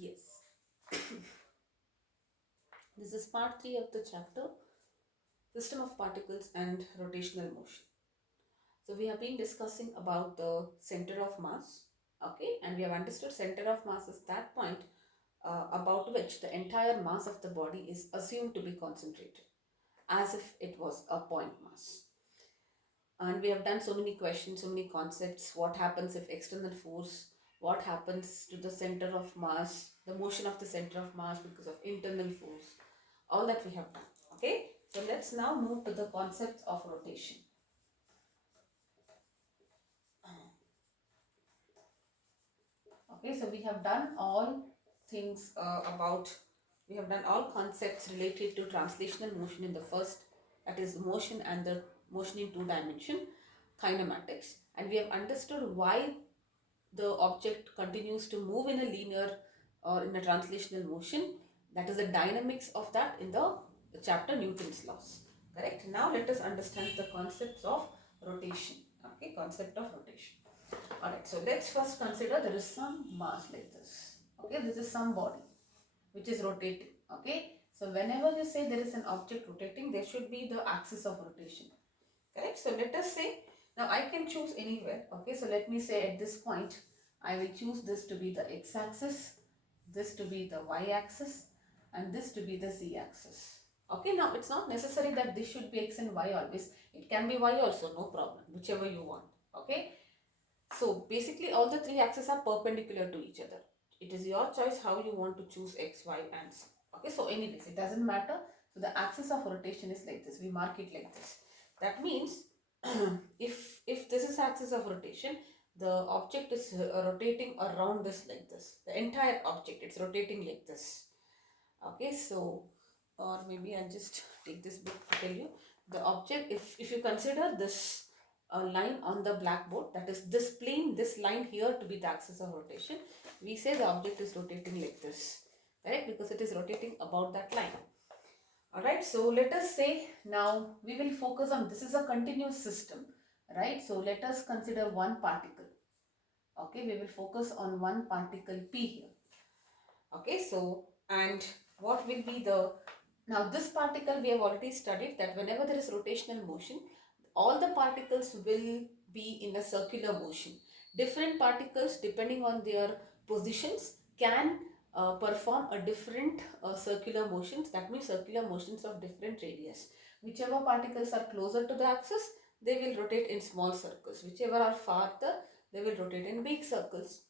Yes, this is part 3 of the chapter System of Particles and Rotational Motion. So we have been discussing about the center of mass, okay, and we have understood center of mass is that point about which the entire mass of the body is assumed to be concentrated as if it was a point mass. And we have done so many questions, so many concepts. What happens if external force? What happens to the center of mass? The motion of the center of mass because of internal force. All that we have done. Okay. So let's now move to the concept of rotation. Okay. So we have done all things we have done all concepts related to translational motion in the first, that is motion and the motion in two dimension, kinematics, and we have understood why the object continues to move in a linear or in a translational motion. That is the dynamics of that in the chapter Newton's laws. Correct. Now let us understand the concepts of rotation. Okay, concept of rotation. Alright, so let's first consider there is some mass like this. Okay, this is some body which is rotating. Okay, so whenever you say there is an object rotating, there should be the axis of rotation. Correct. So let us say now I can choose anywhere. Okay, so let me say at this point I will choose this to be the x-axis, this to be the y-axis, and this to be the z-axis. Okay, now it's not necessary that this should be x and y always. It can be y also, no problem, whichever you want. Okay, so basically all the three axes are perpendicular to each other. It is your choice how you want to choose x, y, and z. Okay, so anyways, it doesn't matter. So the axis of rotation is like this. We mark it like this. That means if this is axis of rotation, the object is rotating around this like this. The entire object, it's rotating like this. Okay, so or maybe I'll just take this book to tell you the object. If you consider this line on the blackboard, that is this plane, this line here to be the axis of rotation, we say the object is rotating like this, correct, because it is rotating about that line. Alright, so let us say now we will focus on, this is a continuous system, right? So let us consider one particle. Okay, we will focus on one particle P here. Okay, so and what will be the, now this particle we have already studied that whenever there is rotational motion, all the particles will be in a circular motion. Different particles depending on their positions can perform a different circular motions. That means circular motions of different radius. Whichever particles are closer to the axis, they will rotate in small circles. Whichever are farther, they will rotate in big circles,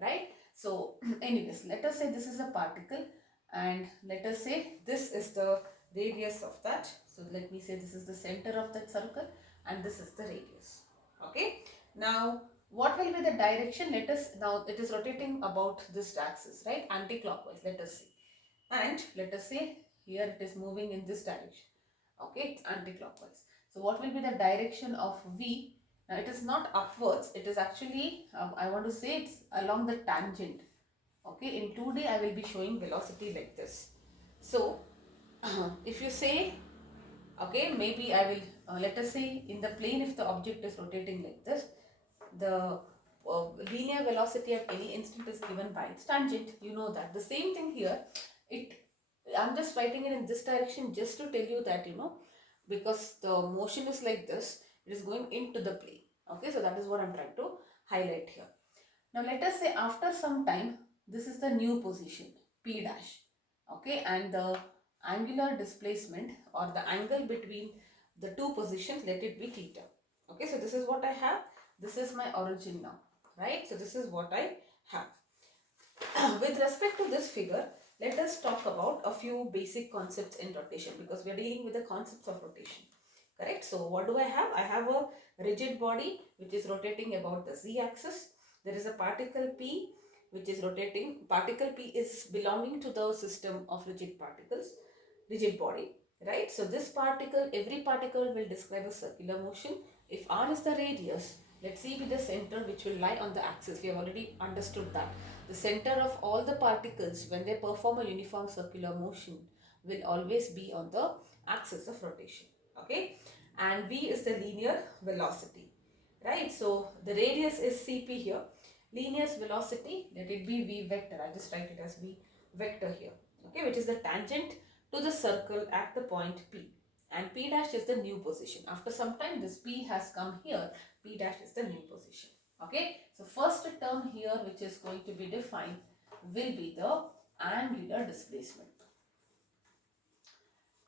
right? So anyways, let us say this is a particle and let us say this is the radius of that. So let me say this is the center of that circle and this is the radius. Okay. Now what will be the direction? Let us, now it is rotating about this axis, right? Anti-clockwise, let us see. And let us say here it is moving in this direction. Okay, it's anti-clockwise. So what will be the direction of V? Now it is not upwards, it is actually, I want to say it's along the tangent. Okay, in 2D I will be showing velocity like this. So if you say, okay, maybe I will, let us say in the plane, if the object is rotating like this, the linear velocity at any instant is given by its tangent. You know that. The same thing here. I'm just writing it in this direction just to tell you that, because the motion is like this, it is going into the plane. Okay, so that is what I'm trying to highlight here. Now let us say after some time, this is the new position, P dash. Okay, and the angular displacement or the angle between the two positions, let it be theta. Okay, so this is what I have. This is my origin now, right? So this is what I have. With respect to this figure, let us talk about a few basic concepts in rotation because we are dealing with the concepts of rotation. Correct? So what do I have? I have a rigid body which is rotating about the z-axis. There is a particle P which is rotating. Particle P is belonging to the system of rigid particles, rigid body, right? So this particle, every particle will describe a circular motion. If R is the radius, let's see with the center which will lie on the axis. We have already understood that. The center of all the particles when they perform a uniform circular motion will always be on the axis of rotation. Okay, and V is the linear velocity, right? So the radius is Cp here Linear's velocity, let it be v vector. I just write it as v vector here, okay, which is the tangent to the circle at the point P. And P dash is the new position. After some time, this P has come here. P dash is the new position. Okay. So first term here, which is going to be defined, will be the angular displacement.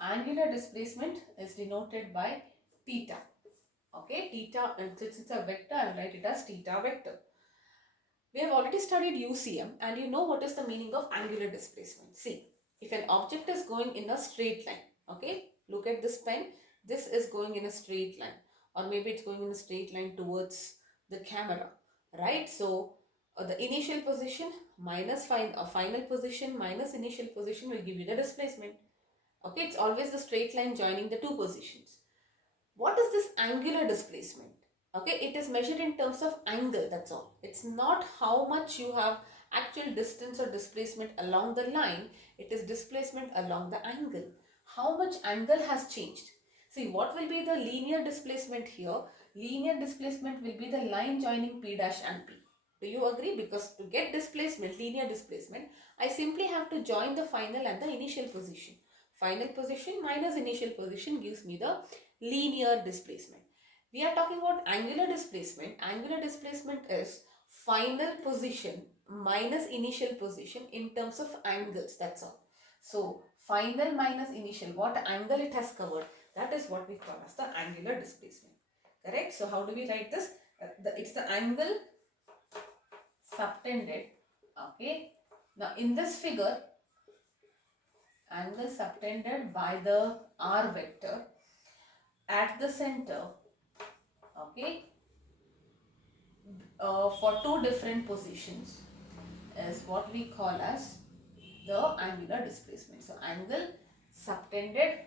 Angular displacement is denoted by theta. Okay, theta, since it's a vector, I'll write it as theta vector. We have already studied UCM and you know what is the meaning of angular displacement. See, if an object is going in a straight line, okay, look at this pen, this is going in a straight line, or maybe it's going in a straight line towards the camera, right? So the initial position minus final position minus initial position will give you the displacement. Okay, it's always the straight line joining the two positions. What is this angular displacement? Okay, it is measured in terms of angle, that's all. It's not how much you have actual distance or displacement along the line, it is displacement along the angle. How much angle has changed? See, what will be the linear displacement here? Linear displacement will be the line joining P dash and P. Do you agree? Because to get displacement, linear displacement, I simply have to join the final and the initial position. Final position minus initial position gives me the linear displacement. We are talking about angular displacement. Angular displacement is final position minus initial position in terms of angles, that's all. So final minus initial, what angle it has covered, that is what we call as the angular displacement. Correct? So how do we write this? It's the angle subtended. Okay. Now in this figure, angle subtended by the r vector at the center, okay, for two different positions is what we call as the angular displacement. So angle subtended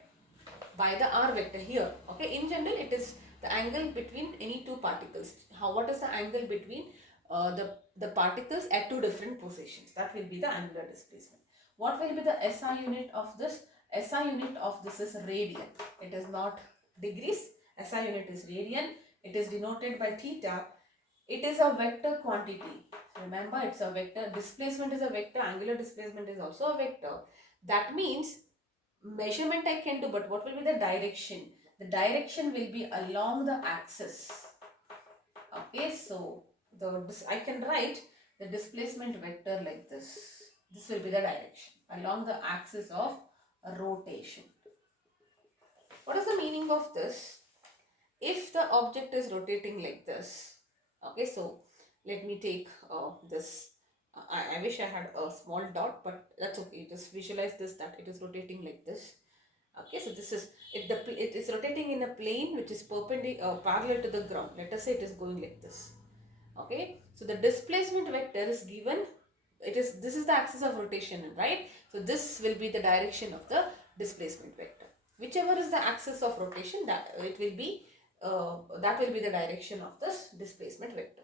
by the r vector here, okay. In general, it is the angle between any two particles. What is the angle between the particles at two different positions? That will be the angular displacement. What will be the SI unit of this? SI unit of this is radian. It is not degrees. SI unit is radian. It is denoted by theta. It is a vector quantity. Remember, it's a vector. Displacement is a vector. Angular displacement is also a vector. That means measurement I can do, but what will be the direction? The direction will be along the axis. Okay, so I can write the displacement vector like this. This will be the direction along the axis of rotation. What is the meaning of this? If the object is rotating like this, okay, so let me take this. I wish I had a small dot, but that's okay. Just visualize this, that it is rotating like this. Okay, so this is it is rotating in a plane which is parallel to the ground. Let us say it is going like this. Okay, so the displacement vector is given. This is the axis of rotation, right? So this will be the direction of the displacement vector. Whichever is the axis of rotation, that will be the direction of this displacement vector.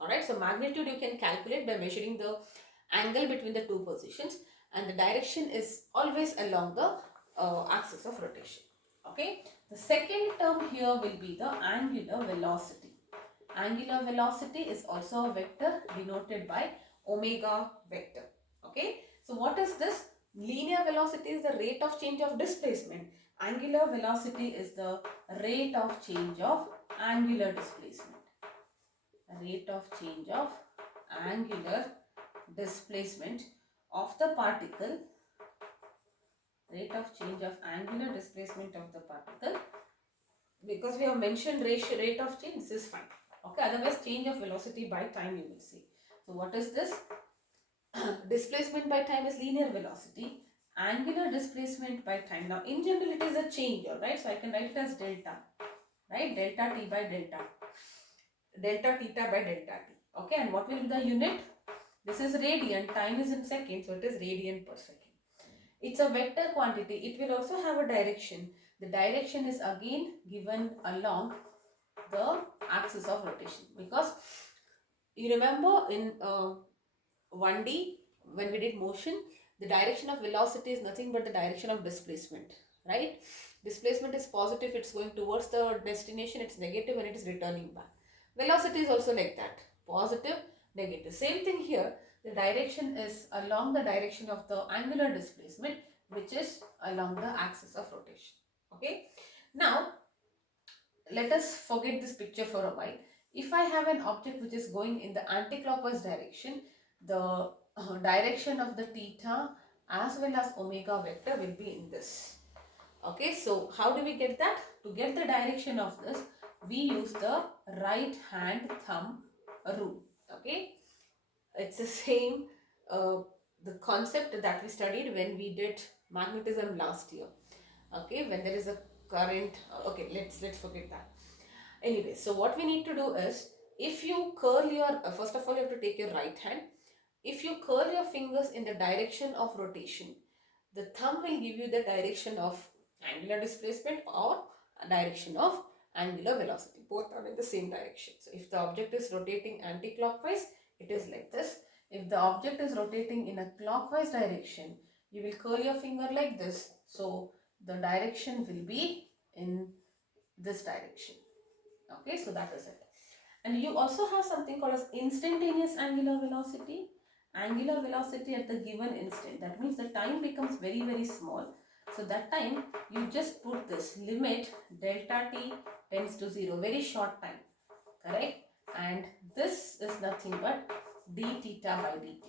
Alright, so magnitude you can calculate by measuring the angle between the two positions, and the direction is always along the axis of rotation. Okay, the second term here will be the angular velocity. Angular velocity is also a vector denoted by omega vector. Okay, so what is this? Linear velocity is the rate of change of displacement. Angular velocity is the rate of change of angular displacement. Rate of change of angular displacement of the particle. Rate of change of angular displacement of the particle. Because we have mentioned rate of change, this is fine. Okay, otherwise change of velocity by time you will see. So what is this? Displacement by time is linear velocity. Angular displacement by time. Now in general it is a change, alright. So I can write it as delta. Right? Delta t by delta. Delta theta by delta t. Okay, and what will be the unit? This is radian. Time is in seconds, so it is radian per second. It's a vector quantity. It will also have a direction. The direction is again given along the axis of rotation, because you remember in 1D when we did motion, the direction of velocity is nothing but the direction of displacement, right? Displacement is positive, it's going towards the destination, it's negative when it is returning back. Velocity is also like that, positive negative. Same thing here, the direction is along the direction of the angular displacement, which is along the axis of rotation. Okay, now let us forget this picture for a while. If I have an object which is going in the anti-clockwise direction, the direction of the theta as well as omega vector will be in this. Okay, so how do we get that? To get the direction of this, we use the right hand thumb rule. Okay, it's the same the concept that we studied when we did magnetism last year. Okay, when there is a current, okay, let's forget that. Anyway, so what we need to do is, if you curl your first of all you have to take your right hand. If you curl your fingers in the direction of rotation, the thumb will give you the direction of angular displacement or direction of angular velocity. Both are in the same direction. So if the object is rotating anti-clockwise, it is like this. If the object is rotating in a clockwise direction, you will curl your finger like this. So the direction will be in this direction. Okay, so that is it. And you also have something called as instantaneous angular velocity. Angular velocity at the given instant. That means the time becomes very, very small. So that time you just put this limit delta t tends to 0. Very short time. Correct? And this is nothing but d theta by dt.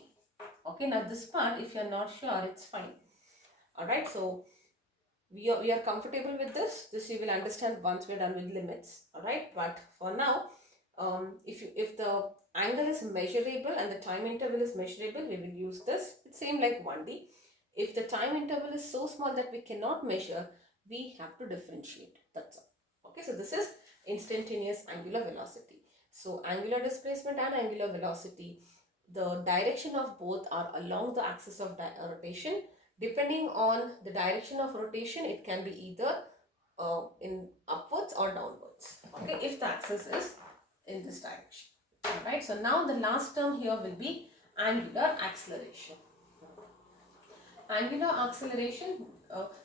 Okay, now this part, if you are not sure, it's fine. Alright, so we are comfortable with this. This you will understand once we are done with limits. Alright, but for now, if the angle is measurable and the time interval is measurable, we will use this. It's same like 1D. If the time interval is so small that we cannot measure, we have to differentiate. That's all. Okay, so this is instantaneous angular velocity. So angular displacement and angular velocity, the direction of both are along the axis of rotation. Depending on the direction of rotation, it can be either in upwards or downwards. Okay, if the axis is in this direction. Alright, so now the last term here will be angular acceleration. Angular acceleration,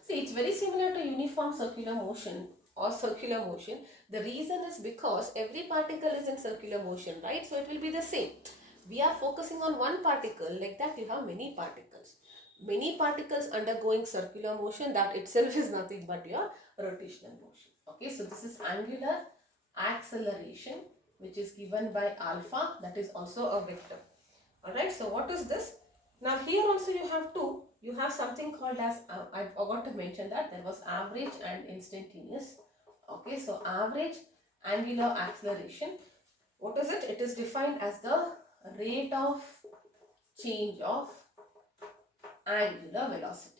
see, it's very similar to uniform circular motion or circular motion. The reason is because every particle is in circular motion, right? So it will be the same. We are focusing on one particle, like that you have many particles. Many particles undergoing circular motion, that itself is nothing but your rotational motion. Okay, so this is angular acceleration, which is given by alpha, that is also a vector. Alright, so what is this? Now here also you have two. You have something called as, I forgot to mention that there was average and instantaneous. Okay, so average angular acceleration. What is it? It is defined as the rate of change of angular velocity.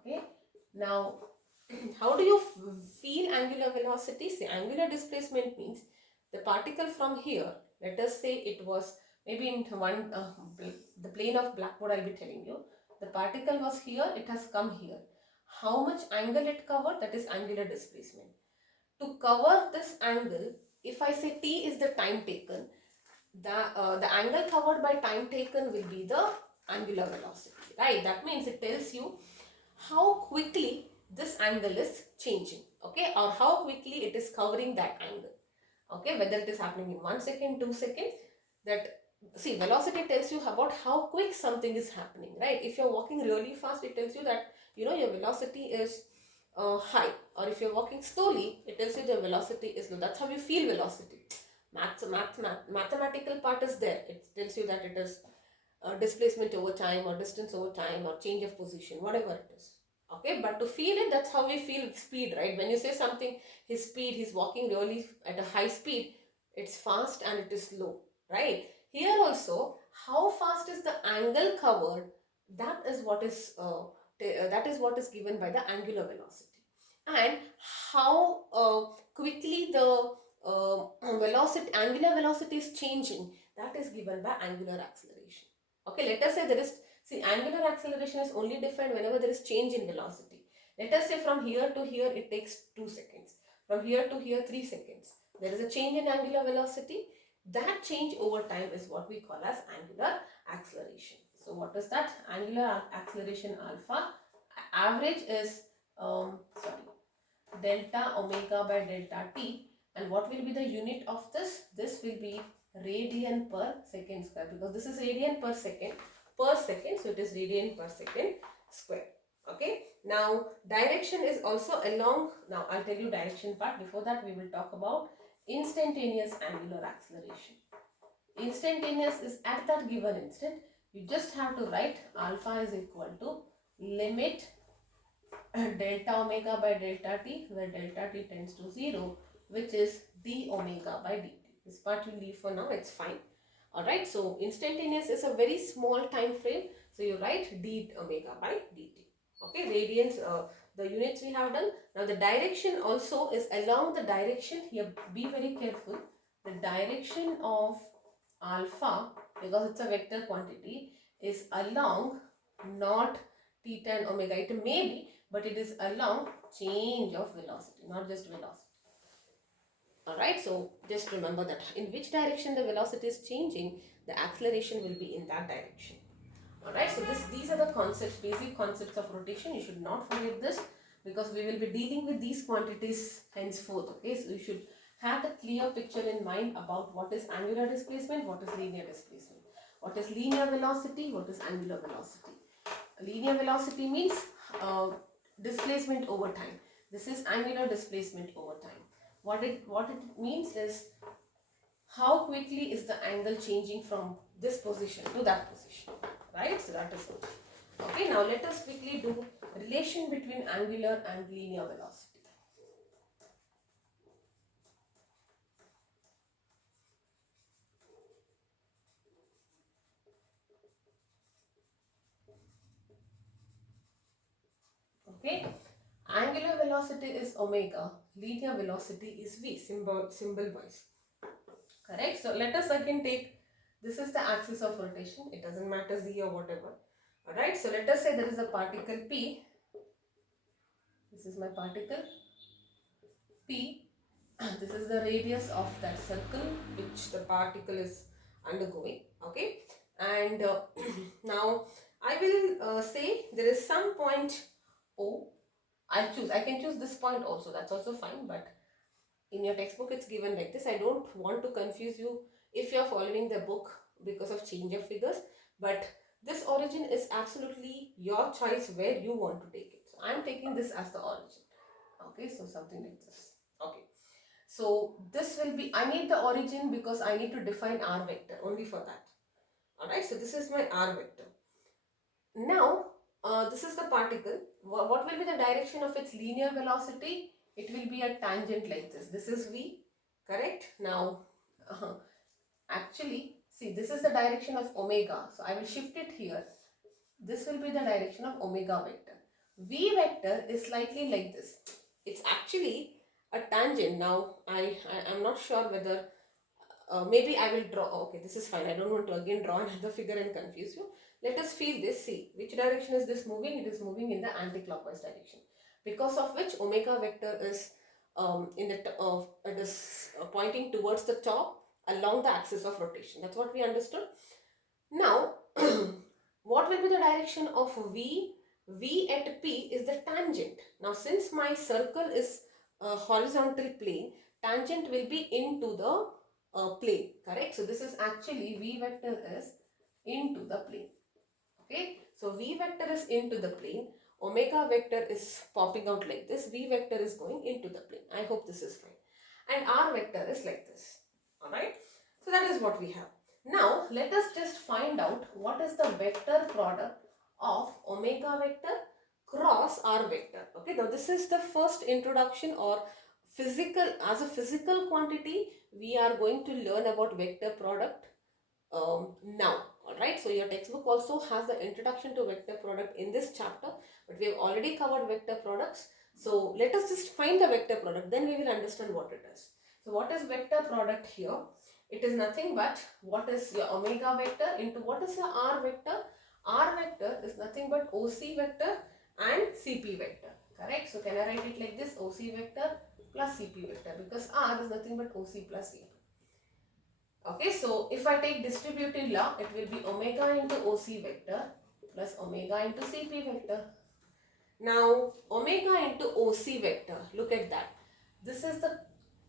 Okay, now how do you feel angular velocity? See, angular displacement means the particle from here, let us say it was maybe in the plane of blackboard, I'll be telling you. The particle was here, it has come here. How much angle it covered? That is angular displacement. To cover this angle, if I say t is the time taken, the angle covered by time taken will be the angular velocity, right? That means it tells you how quickly this angle is changing, okay, or how quickly it is covering that angle, okay, whether it is happening in 1 second, 2 seconds. That, see, velocity tells you about how quick something is happening, right? If you're walking really fast, it tells you that, you know, your velocity is high, or if you're walking slowly, it tells you the velocity is low. That's how you feel velocity. Mathematical part is there. It tells you that it is displacement over time or distance over time or change of position, whatever it is. Okay, but to feel it, that's how we feel speed, right? When you say something, his speed, he's walking really at a high speed, it's fast and it is slow, right? Here also, how fast is the angle covered, that is what is given by the angular velocity. And how quickly the angular velocity is changing, that is given by angular acceleration. Okay, let us say there is, see, angular acceleration is only defined whenever there is change in velocity. Let us say from here to here it takes 2 seconds. From here to here 3 seconds. There is a change in angular velocity. That change over time is what we call as angular acceleration. So what is that? Angular acceleration alpha. Average is delta omega by delta t, And what will be the unit of this? This will be radian per second square, because this is radian per second, so it is radian per second square. Okay, now direction is also along. Now I'll tell you direction part. Before that, we will talk about instantaneous angular acceleration. Instantaneous is at that given instant. You just have to write alpha is equal to limit delta omega by delta t, where delta t tends to 0, which is d omega by dt. This part you leave for now, it's fine. Alright, so instantaneous is a very small time frame, so you write d omega by dt. Okay, radians, the units we have done. Now the direction also is along the direction. Here be very careful. The direction of alpha, because it's a vector quantity, is along not theta and omega. It may be, but it is along change of velocity, not just velocity. Alright, so just remember that in which direction the velocity is changing, the acceleration will be in that direction. Alright, so these are the concepts, basic concepts of rotation. You should not forget this, because we will be dealing with these quantities henceforth. Okay, so you should have a clear picture in mind about what is angular displacement, what is linear displacement, what is linear velocity, what is angular velocity. Linear velocity means displacement over time. This is angular displacement over time. What it means is how quickly is the angle changing from this position to that position, right? So that is what. Okay, now let us quickly do relation between angular and linear velocity. Okay, angular velocity is omega, linear velocity is v, symbol wise. Correct. So let us again take, this is the axis of rotation. It doesn't matter z or whatever. Alright. So let us say there is a particle P. This is my particle P. This is the radius of that circle which the particle is undergoing. Okay. And now I will say there is some point O. I can choose this point also. That's also fine. But in your textbook it's given like this. I don't want to confuse you if you are following the book because of change of figures, but this origin is absolutely your choice where you want to take it. So I am taking this as the origin. Okay, so something like this. Okay, so this will be, I need the origin because I need to define r vector only for that. Alright, so this is my r vector. Now this is the particle. What will be the direction of its linear velocity? It will be a tangent like this. This is v, correct? Now actually see, this is the direction of omega, so I will shift it here. This will be the direction of omega vector. V vector is slightly like this. It's actually a tangent. Now I am not sure whether maybe I will draw. Okay, this is fine. I don't want to again draw another figure and confuse you. Let us feel this. See, which direction is this moving? It is moving in the anti-clockwise direction, because of which omega vector is it is pointing towards the top along the axis of rotation. That's what we understood. Now, what will be the direction of V? V at P is the tangent. Now, since my circle is a horizontal plane, tangent will be into the plane, correct? So, this is actually V vector is into the plane. Okay, so V vector is into the plane, omega vector is popping out like this, V vector is going into the plane. I hope this is fine. And R vector is like this. Alright, so that is what we have. Now let us just find out what is the vector product of omega vector cross R vector. Okay, now this is the first introduction, or as a physical quantity we are going to learn about vector product now. Alright, so your textbook also has the introduction to vector product in this chapter, but we have already covered vector products. So let us just find the vector product, then we will understand what it is. So what is vector product here? It is nothing but what is your omega vector into what is your r vector. R vector is nothing but OC vector and CP vector, correct? So can I write it like this, OC vector plus CP vector, because R is nothing but OC plus CP. Okay, so if I take distributive law, it will be omega into OC vector plus omega into CP vector. Now, omega into OC vector, look at that. This is the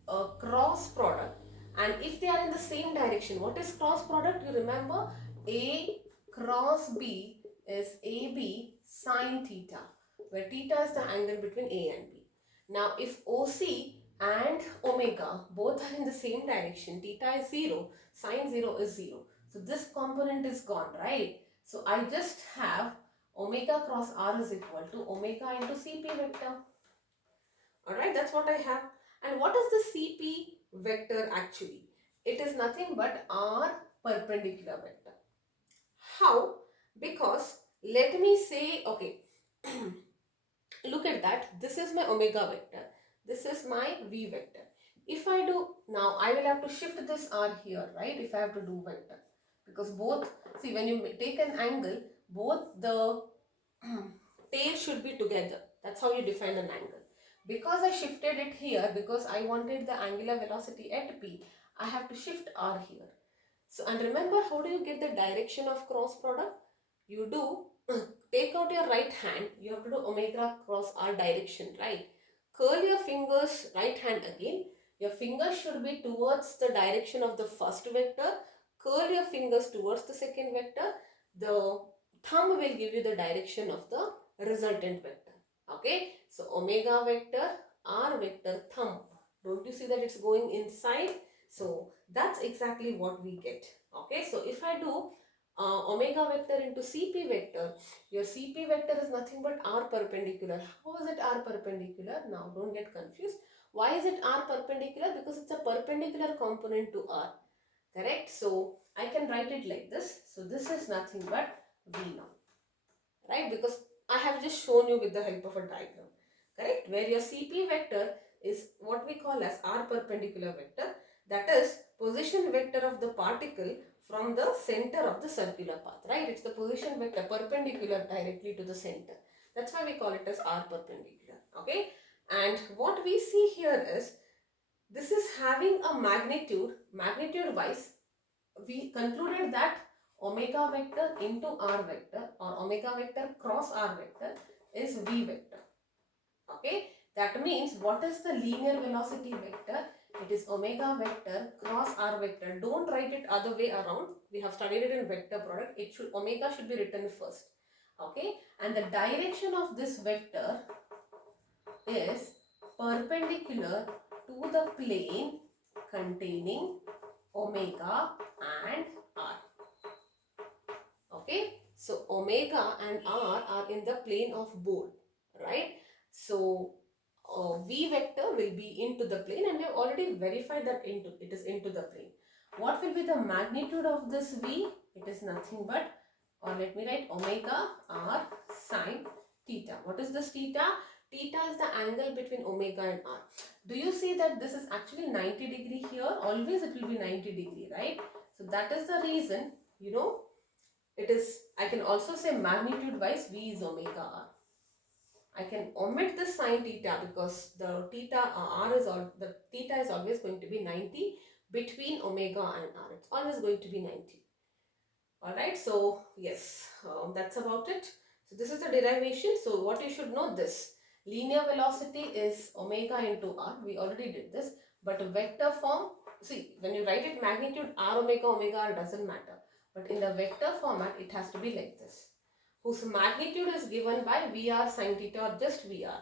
a cross product, and if they are in the same direction, what is cross product? You remember, A cross B is AB sine theta, where theta is the angle between A and B. Now if OC and omega both are in the same direction, theta is 0, sine 0 is 0. So this component is gone, right? So I just have omega cross r is equal to omega into Cp vector. Alright, that's what I have. And what is the Cp vector actually? It is nothing but r perpendicular vector. How? Because let me say, okay, look at that. This is my omega vector. This is my v vector. If I do, now I will have to shift this r here, right? If I have to do vector. Because both, see, when you take an angle, both the tail should be together. That's how you define an angle. Because I shifted it here, because I wanted the angular velocity at P, I have to shift r here. So, and remember, how do you get the direction of cross product? You do, take out your right hand, you have to do omega cross r direction, right? Curl your fingers, right hand again. Your fingers should be towards the direction of the first vector. Curl your fingers towards the second vector. The thumb will give you the direction of the resultant vector. Okay, so omega vector, r vector, thumb. Don't you see that it's going inside? So that's exactly what we get. Okay, so if I do omega vector into Cp vector, your Cp vector is nothing but r perpendicular. How is it r perpendicular? Now don't get confused. Why is it r perpendicular? Because it's a perpendicular component to r. Correct? So I can write it like this. So this is nothing but V now. Right? Because I have just shown you with the help of a diagram. Correct? Where your Cp vector is what we call as r perpendicular vector. That is position vector of the particle from the center of the circular path. Right? It's the position vector perpendicular directly to the center. That's why we call it as r perpendicular. Okay? And what we see here is, this is having a magnitude wise, we concluded that omega vector into r vector or omega vector cross r vector is v vector. Okay, that means what is the linear velocity vector? It is omega vector cross r vector. Don't write it other way around. We have studied it in vector product. It should, omega should be written first. Okay, and the direction of this vector is perpendicular to the plane containing omega and r. Okay, so omega and r are in the plane of both, right? So v vector will be into the plane, and we have already verified that it is into the plane. What will be the magnitude of this v? It is nothing but, or let me write, omega r sine theta. What is this theta? Theta is the angle between omega and r. Do you see that this is actually 90 degree here? Always it will be 90 degree, right? So that is the reason, you know, it is, I can also say magnitude wise v is omega r. I can omit the sine theta because the theta r is all, the theta is always going to be 90 between omega and r. It's always going to be 90. Alright, so yes, that's about it. So this is the derivation. So what you should know, this linear velocity is omega into r. We already did this, but vector form, see, when you write it magnitude r omega omega r doesn't matter, but in the vector format it has to be like this, whose magnitude is given by Vr sin theta or just Vr.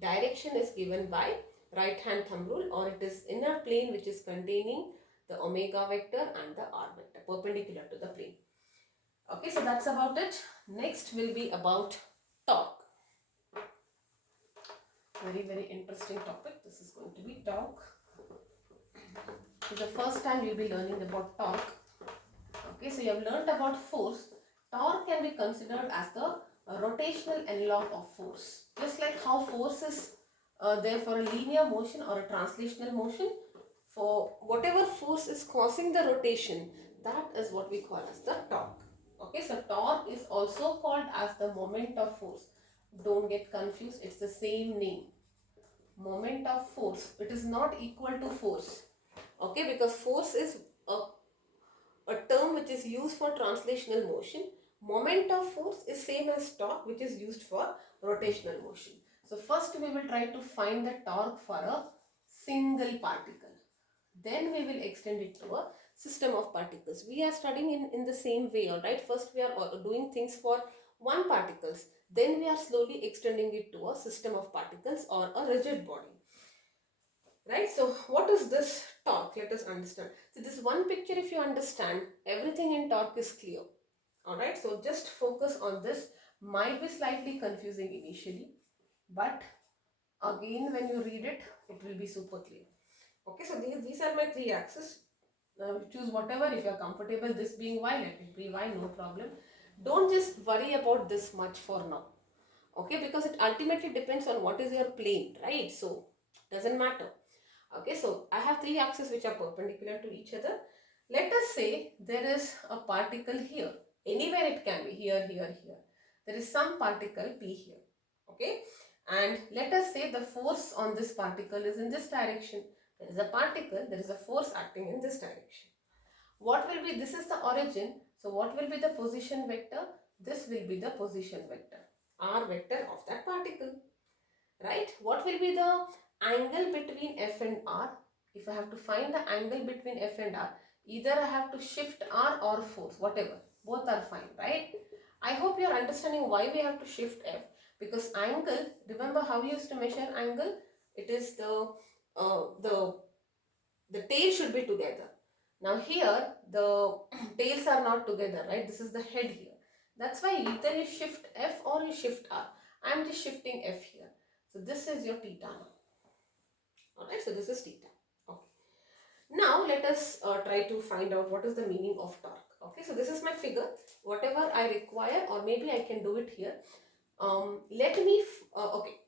Direction is given by right hand thumb rule, or it is inner plane which is containing the omega vector and the r vector perpendicular to the plane. Okay, so that's about it. Next will be about torque. Very interesting topic. This is going to be torque. So the first time you'll be learning about torque. Okay, so you have learned about force. Torque can be considered as the rotational analog of force. Just like how force is there for a linear motion or a translational motion, for whatever force is causing the rotation, that is what we call as the torque. Okay, so torque is also called as the moment of force. Don't get confused, it's the same name. Moment of force. It is not equal to force. Okay, because force is a term which is used for translational motion. Moment of force is same as torque, which is used for rotational motion. So first we will try to find the torque for a single particle. Then we will extend it to a system of particles. We are studying in the same way, alright. First we are doing things for one particles. Then we are slowly extending it to a system of particles or a rigid body. Right, so what is this torque? Let us understand. So this one picture, if you understand, everything in torque is clear. Alright, so just focus on this. Might be slightly confusing initially, but again when you read it, it will be super clear. Okay, so these are my three axes. Choose whatever. If you are comfortable this being y, let it be y, no problem. Don't just worry about this much for now. Okay, because it ultimately depends on what is your plane, right? So doesn't matter. Okay, so I have three axes which are perpendicular to each other. Let us say there is a particle here. Anywhere it can be, here, here, here. There is some particle P here. Okay, and let us say the force on this particle is in this direction. There is a particle, there is a force acting in this direction. What will be, this is the origin. So what will be the position vector? This will be the position vector, r vector of that particle. Right? What will be the angle between F and R? If I have to find the angle between F and R, either I have to shift R or force, whatever. Both are fine, right? I hope you are understanding why we have to shift F. Because angle, remember how we used to measure angle? It is the tail should be together. Now here, the tails are not together, right? This is the head here. That's why either you shift F or you shift R. I am just shifting F here. So this is your theta now. Alright, so this is theta. Okay. Now let us try to find out what is the meaning of torque. Okay, so this is my figure. Whatever I require, or maybe I can do it here. Okay.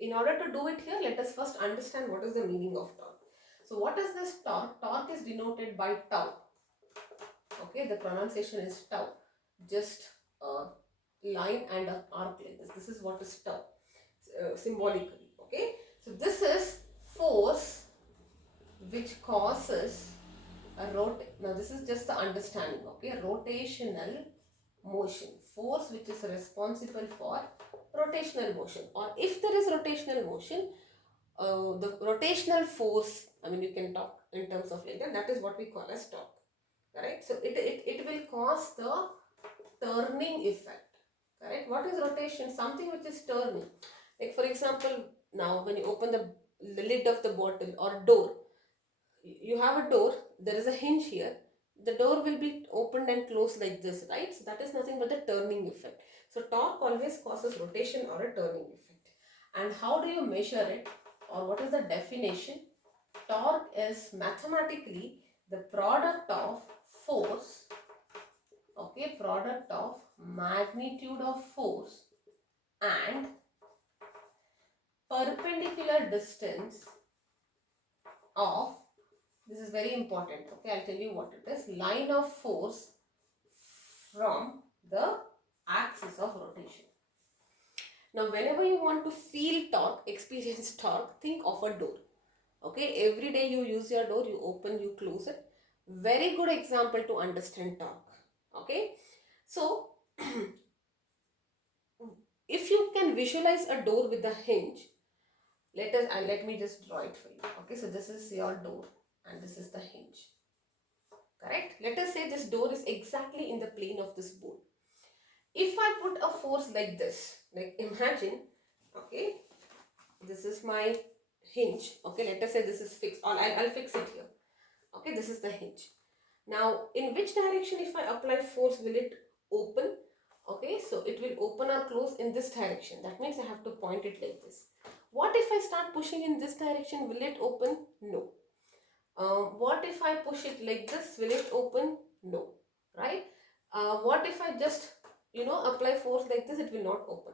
In order to do it here, let us first understand what is the meaning of torque. So what is this torque? Torque is denoted by tau. Okay, the pronunciation is tau. Just a line and an arc like this. This is what is tau, symbolically. Okay, so this is force which causes a now this is just the understanding. Okay, rotational motion. Force which is responsible for rotational motion, or if there is rotational motion, the rotational force, I mean you can talk in terms of like that is what we call as torque. Correct? So it will cause the turning effect. Correct? What is rotation? Something which is turning. Like for example, now when you open the lid of the bottle or door, you have a door, there is a hinge here, the door will be opened and closed like this, right? So that is nothing but the turning effect. So torque always causes rotation or a turning effect. And how do you measure it, or what is the definition? Torque is mathematically the product of force, okay, product of magnitude of force and perpendicular distance of, this is very important, okay, I'll tell you what it is, line of force from the axis of rotation. Now whenever you want to feel torque, experience torque, think of a door. Okay, every day you use your door, you open, you close it. Very good example to understand torque. Okay, so if you can visualize a door with a hinge, let me just draw it for you. Okay, so this is your door and this is the hinge. Correct? Let us say this door is exactly in the plane of this board. If I put a force like this, like imagine, okay, this is my hinge. Okay, let us say this is fixed, or I'll fix it here. Okay, this is the hinge. Now, in which direction if I apply force will it open? Okay, so it will open or close in this direction. That means I have to point it like this. What if I start pushing in this direction? Will it open? No. What if I push it like this? Will it open? No. Right? What if I just, apply force like this? It will not open.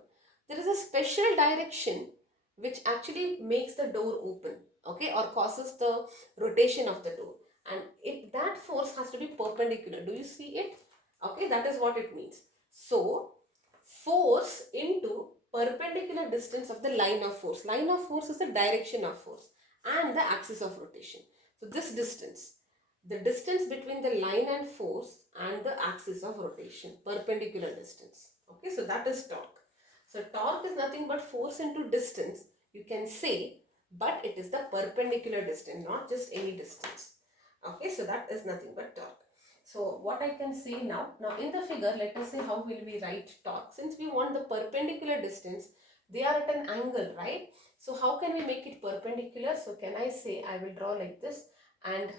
There is a special direction which actually makes the door open, okay, or causes the rotation of the door. And that force has to be perpendicular. Do you see it? Okay, that is what it means. So, force into perpendicular distance of the line of force. Line of force is the direction of force and the axis of rotation. So, this distance, the distance between the line and force and the axis of rotation, perpendicular distance. Okay, so that is torque. So, torque is nothing but force into distance. You can say but it is the perpendicular distance, not just any distance. Okay, so that is nothing but torque. So what I can say now in the figure, let us say how will we write torque. Since we want the perpendicular distance, they are at an angle, right? So how can we make it perpendicular? So can I say, I will draw like this, and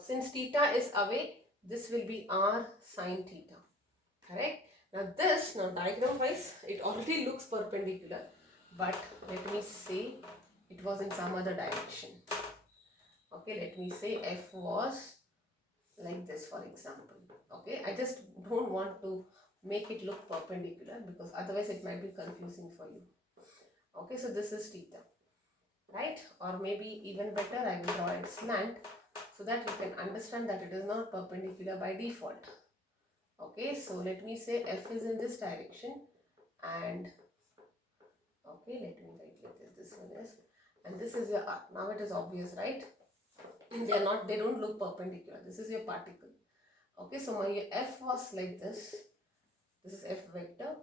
since theta is away, this will be r sine theta, correct? Now diagram wise, it already looks perpendicular, but let me say it was in some other direction. Okay, let me say f was like this, for example. Okay, I just don't want to make it look perpendicular because otherwise it might be confusing for you. Okay, so this is theta, right? Or maybe even better, I will draw it slant so that you can understand that it is not perpendicular by default. Okay, so let me say f is in this direction, and okay, let me write like this one is, and this is your r. Now it is obvious, right? They don't look perpendicular. This is your particle. Okay, so my f was like this. This is f vector.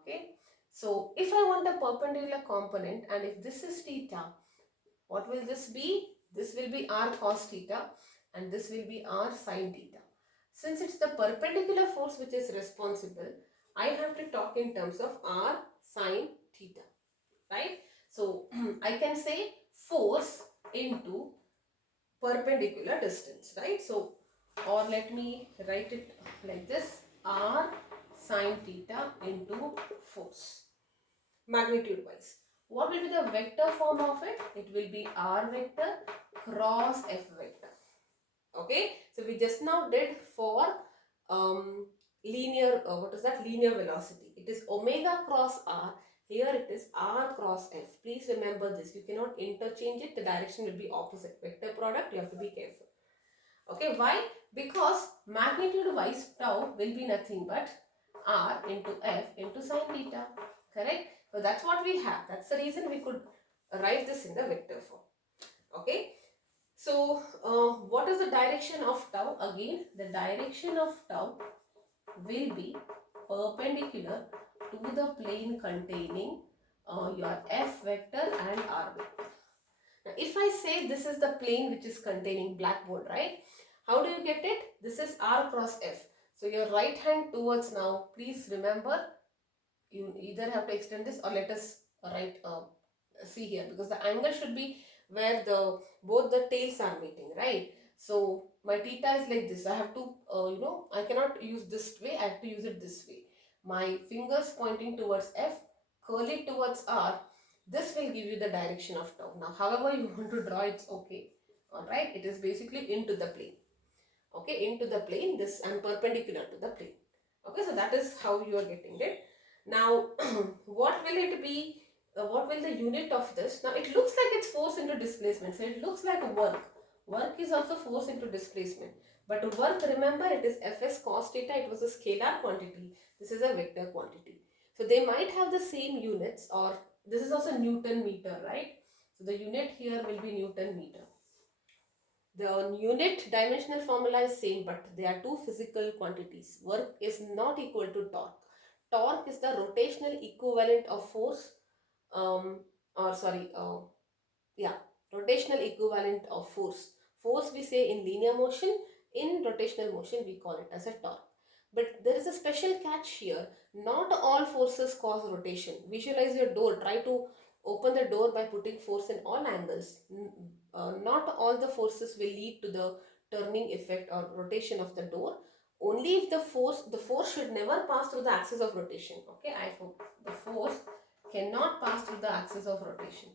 Okay, so if I want a perpendicular component, and if this is theta, what will this be? This will be r cos theta, and this will be r sin theta. Since it's the perpendicular force which is responsible, I have to talk in terms of r sin theta, right? So I can say force into perpendicular distance, right? So, or let me write it like this, r sin theta into force, magnitude wise. What will be the vector form of it? It will be r vector cross f vector. Okay, so we just now did for linear, what is that? Linear velocity. It is omega cross r. Here it is r cross f. Please remember this. You cannot interchange it. The direction will be opposite. Vector product, you have to be careful. Okay, why? Because magnitude wise tau will be nothing but r into f into sine theta. Correct? So that's what we have. That's the reason we could write this in the vector form. Okay. So what is the direction of tau? Again, the direction of tau will be perpendicular to the plane containing your f vector and r vector. Now, if I say this is the plane which is containing blackboard, right? How do you get it? This is r cross f. So your right hand towards now, please remember, you either have to extend this or let us write see here, because the angle should be where the both the tails are meeting, right? So my theta is like this. I have to I cannot use this way, I have to use it this way. My fingers pointing towards f, curl it towards r. This will give you the direction of tau. Now however you want to draw, it's okay. All right, it is basically into the plane. Okay, into the plane, this and perpendicular to the plane. Okay, so that is how you are getting it. Now what will it be? What will the unit of this? Now it looks like it's force into displacement, so it looks like work. Work is also force into displacement, but work, remember, it is fs cos theta. It was a scalar quantity. This is a vector quantity, so they might have the same units, or this is also Newton meter, right? So the unit here will be Newton meter. The unit dimensional formula is same, but they are two physical quantities. Work is not equal to torque. Torque is the rotational equivalent of force, or sorry, rotational equivalent of force. Force we say in linear motion, in rotational motion we call it as a torque. But there is a special catch here. Not all forces cause rotation. Visualize your door. Try to open the door by putting force in all angles. Not all the forces will lead to the turning effect or rotation of the door. Only if the force should never pass through the axis of rotation. Okay, I hope the force cannot pass through the axis of rotation.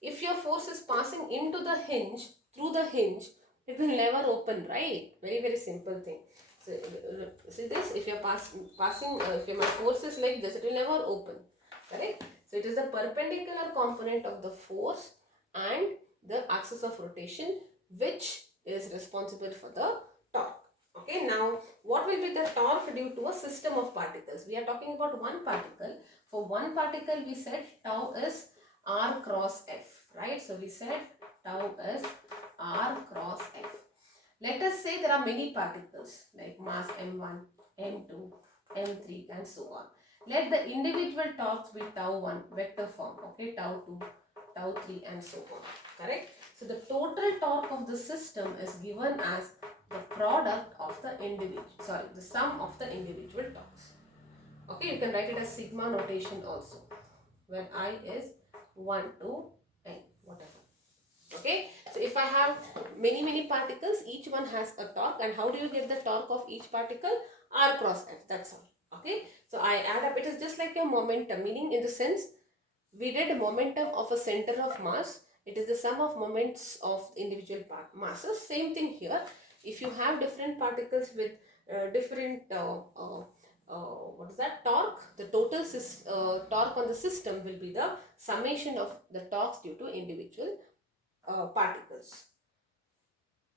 If your force is passing into the hinge, through the hinge, it will never open, right? Very, very simple thing. So, see this, if you're if your force is like this, it will never open, correct? So it is the perpendicular component of the force and the axis of rotation which is responsible for the torque. Okay, now what will be the torque due to a system of particles? We are talking about one particle. For one particle we said tau is r cross f, right? So we said tau is r cross f. Let us say there are many particles like mass m1, m2, m3 and so on. Let the individual torques be tau1 vector form, okay, tau2, tau 3 and so on. Correct? So the total torque of the system is given as the product of the the sum of the individual torques. Okay, you can write it as sigma notation also, where I is 1 to n, whatever. Okay, so if I have many particles, each one has a torque, and how do you get the torque of each particle? R cross F, that's all. Okay, so I add up, it is just like a momentum, meaning in the sense we did momentum of a center of mass. It is the sum of moments of individual masses. Same thing here. If you have different particles with different what is that, torque, the total torque on the system will be the summation of the torques due to individual particles.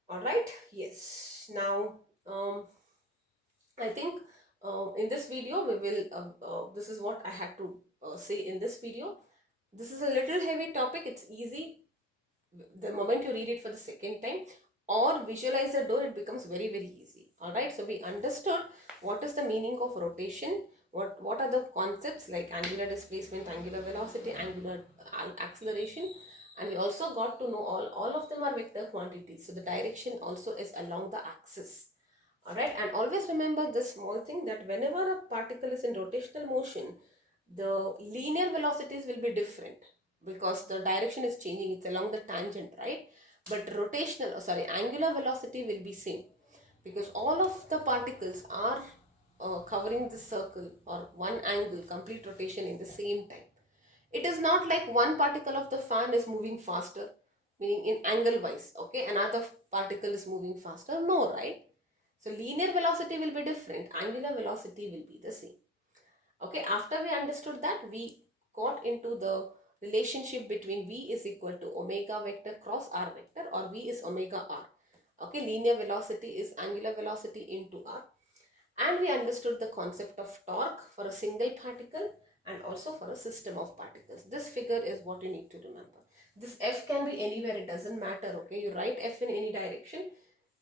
All right, yes. Now I think in this video we will this is what I had to say in this video. This is a little heavy topic. It's easy the moment you read it for the second time or visualize the door, it becomes very easy. All right, so we understood what is the meaning of rotation, what are the concepts like angular displacement, angular velocity, angular acceleration, and we also got to know all of them are vector quantities, so the direction also is along the axis. All right, and always remember this small thing, that whenever a particle is in rotational motion, the linear velocities will be different because the direction is changing, it's along the tangent, right? But angular velocity will be same because all of the particles are covering the circle or one angle, complete rotation in the same time. It is not like one particle of the fan is moving faster, meaning in angle wise, okay, another particle is moving faster, no, right? So linear velocity will be different, angular velocity will be the same. Okay, after we understood that, we got into the relationship between V is equal to omega vector cross R vector, or V is omega R. Okay, linear velocity is angular velocity into R. And we understood the concept of torque for a single particle and also for a system of particles. This figure is what you need to remember. This F can be anywhere, it doesn't matter, okay? You write F in any direction.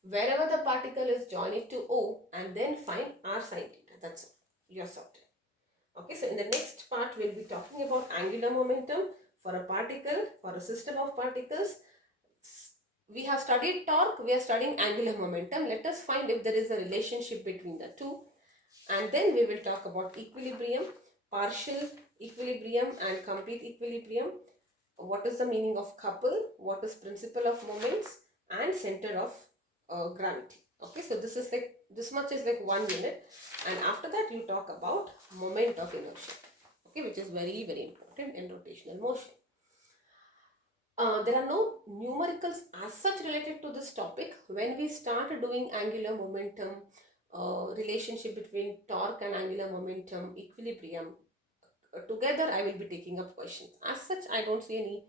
Wherever the particle is, join it to O and then find R sin theta. That's all. You're sorted. Okay, so in the next part, we'll be talking about angular momentum for a particle, for a system of particles. We have studied torque, we are studying angular momentum. Let us find if there is a relationship between the two. And then we will talk about equilibrium, partial equilibrium and complete equilibrium. What is the meaning of couple? What is principle of moments? And center of gravity. Okay, so this much is like 1 minute, and after that you talk about moment of inertia, okay, which is very important in rotational motion. There are no numericals as such related to this topic. When we start doing angular momentum, relationship between torque and angular momentum, equilibrium, together I will be taking up questions. As such, I don't see any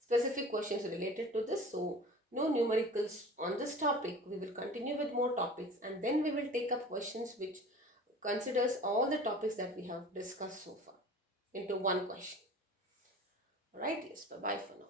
specific questions related to this, so no numericals on this topic. We will continue with more topics and then we will take up questions which considers all the topics that we have discussed so far into one question. Alright, yes, bye bye for now.